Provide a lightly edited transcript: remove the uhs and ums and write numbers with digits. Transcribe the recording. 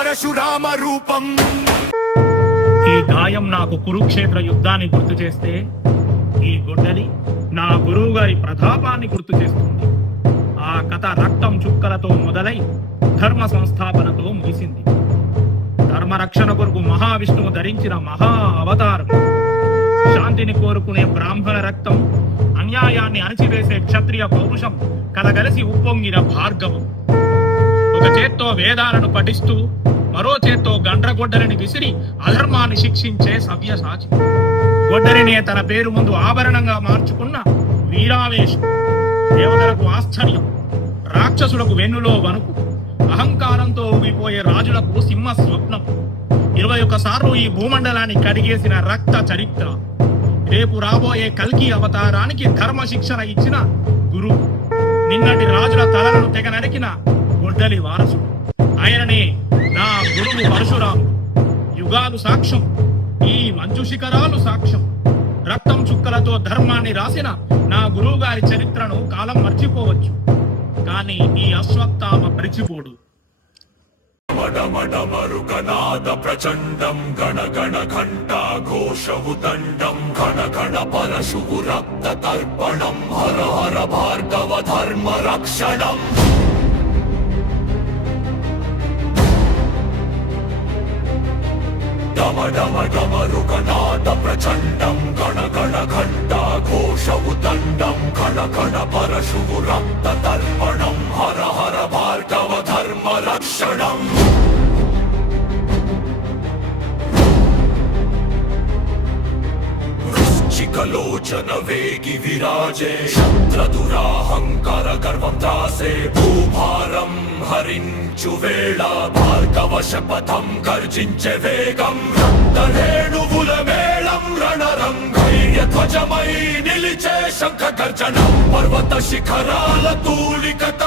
పరశురామ రూపం. ఈ గాయం నాకు కురుక్షేత్ర యుద్ధాన్ని గుర్తు చేస్తే, ఈ గొడ్డలి నా గురువు గారి ప్రతాపాన్ని గుర్తు చేస్తుంది. ఆ కథ రక్తం చుక్కలతో మొదలై ధర్మ సంస్థాపనతో ముగిసింది. ధర్మరక్షణ కొరకు మహావిష్ణువు ధరించిన మహా అవతారం. శాంతిని కోరుకునే బ్రాహ్మణ రక్తం, అన్యాయాన్ని అణచివేసే క్షత్రియ పౌరుషం కలగలిసి ఉప్పొంగిన భార్గవం. ఒక చేత్తో వేదాలను పఠిస్తూ మరో చేత్తో గండ్రగొడ్డలిని విసిరి అధర్మాన్ని శిక్షించే సవ్యసాచి. గొడ్డలినే తన పేరు ముందు ఆభరణంగా మార్చుకున్న వీరావేశం. దేవతలకు ఆశ్చర్యం, రాక్షసులకు వెన్నులో వణుకు, అహంకారంతో ఊగిపోయే రాజులకు సింహ స్వప్నం. 21 సార్లు ఈ భూమండలాన్ని కడిగేసిన రక్త చరిత్ర. రేపు రాబోయే కల్కి అవతారానికి ధర్మ శిక్షణ ఇచ్చిన గురువు. నిన్నటి రాజుల తలలను తెగ నరికిన గొడ్డలి వారసుడు. ఆయననే నా గురువు పరశురాముడు. యుగాలు సాక్ష్యం, ఈ మంచు శిఖరాలు సాక్ష్యం. రక్తం చుక్కలతో ధర్మాన్ని రాసిన నా గురువు గారి చరిత్రను కాలం మర్చిపోవచ్చు, కానీ ఈ అశ్వత్థామ మరిచిపోడు. మరుగనాద ప్రచండం గణ గణ ఘంటా ఘోషవు దండం ఘన ఘన పరశువు రక్త తర్పణం హర హర భార్గవ ధర్మ రక్షణం. డమ డమ డమరుగనాద ప్రచండం గణ గణ ఘంటా ఘోషవు దండం ఘన ఘన పరశువు రక్త తర్పణం హర హర భార్గవ ధర్మ రక్షణం. వృశ్చికలోచన వేగి విరాజే శత్రదురాహంకార గర్వం త్రాసే భూభారం హరించు వేళ భార్గవ శపథం గర్జించే వేగం రక్తరేణువుల మేళం రణరంగైర్య ధ్వజమై నిలిచే శంఖ గర్జనం పర్వత శిఖరాల తూలికత